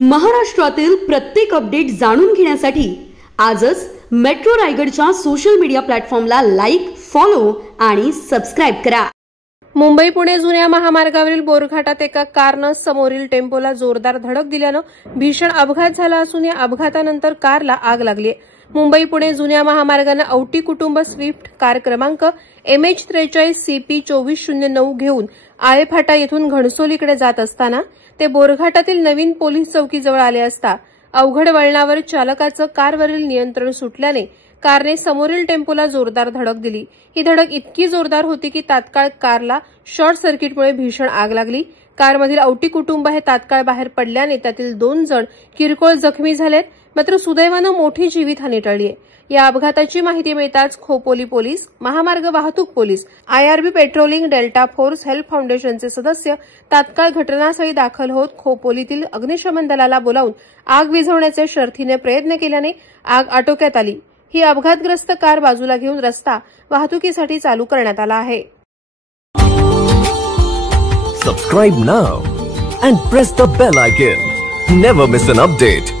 महाराष्ट्रातील प्रत्येक अपडेट जाणून घेण्यासाठी आजच मेट्रो रायगडच्या सोशल मीडिया प्लॅटफॉर्मला लाईक, फॉलो आणि सबस्क्राइब करा। मुंबई पुणे जुन्या महामार्गावरील बोरघाटात एका कारनं समोरील टेम्पोला जोरदार धडक दिल्यानं भीषण अपघात झाला असून या अपघातानंतर कारला आग लागली। मुंबई पुणे जुन्या महामार्गाने औटी कुटुंब स्विफ्ट कार क्रमांक MH43 CP 2409 घेऊन आळेफाटा येथून घणसोलीकडे जात असताना ते बोरघाटातील नवीन पोलीस चौकीजवळ आले असता अवघड वळणावर चालकाचं कारवरील नियंत्रण सुटल्याने कारने समोरील टेम्पोला जोरदार धडक दिली। ही धडक इतकी जोरदार होती की तात्काळ कारला शॉर्ट सर्किटमुळे भीषण आग लागली। कारमधील औटी कुटुंब हे तात्काळ बाहेर पडल्याने त्यातील 2 जण किरकोळ जखमी झालेत, मात्र सुदैवानं मोठी जीवितहानी टळली आहे। या अपघाताची माहिती मिळताच खोपोली पोलीस, महामार्ग वाहतूक police, IRB patrolling, delta force, help फाउंडेशनचे सदस्य तात्काळ घटनास्थळी दाखल होत खोपोलीतील अग्निशमन दलाला बोलावून आग विझवण्याचे शर्थीने प्रयत्न केल्याने आग आटोक्यात आली। ही अपघातग्रस्त कार बाजूला घेऊन रस्ता वाहतुकीसाठी चालू करण्यात आला आहे। Subscribe now and press the bell icon. Never miss an update.